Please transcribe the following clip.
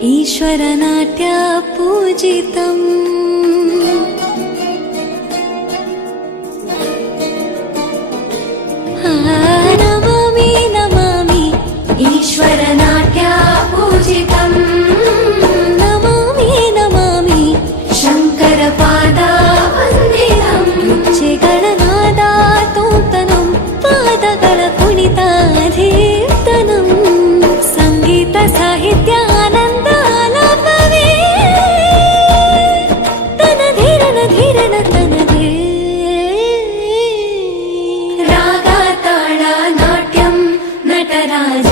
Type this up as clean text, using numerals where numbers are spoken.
ईश्वरनाट्य पूजितम् नमामि नमामि ईश्वरनाट्य पूजितम् नमामि नमामि शङ्करपादा वन्दितम् ರುಚಿಗಳನಾದ ತೋಂತನಂ ಪಾದಗಳ ಕುಣಿತಾಧೀರ್ತನಂ ಸಂಗೀತ ಸಾಹಿತ್ಯ ಆನಂದ ಆಲಾಪವೇ ತನಧೀರನ ಧೀರನ ತನದೇ ರಾಗ ತಾಳ ನಾಟ್ಯಂ ನಟರಾಜ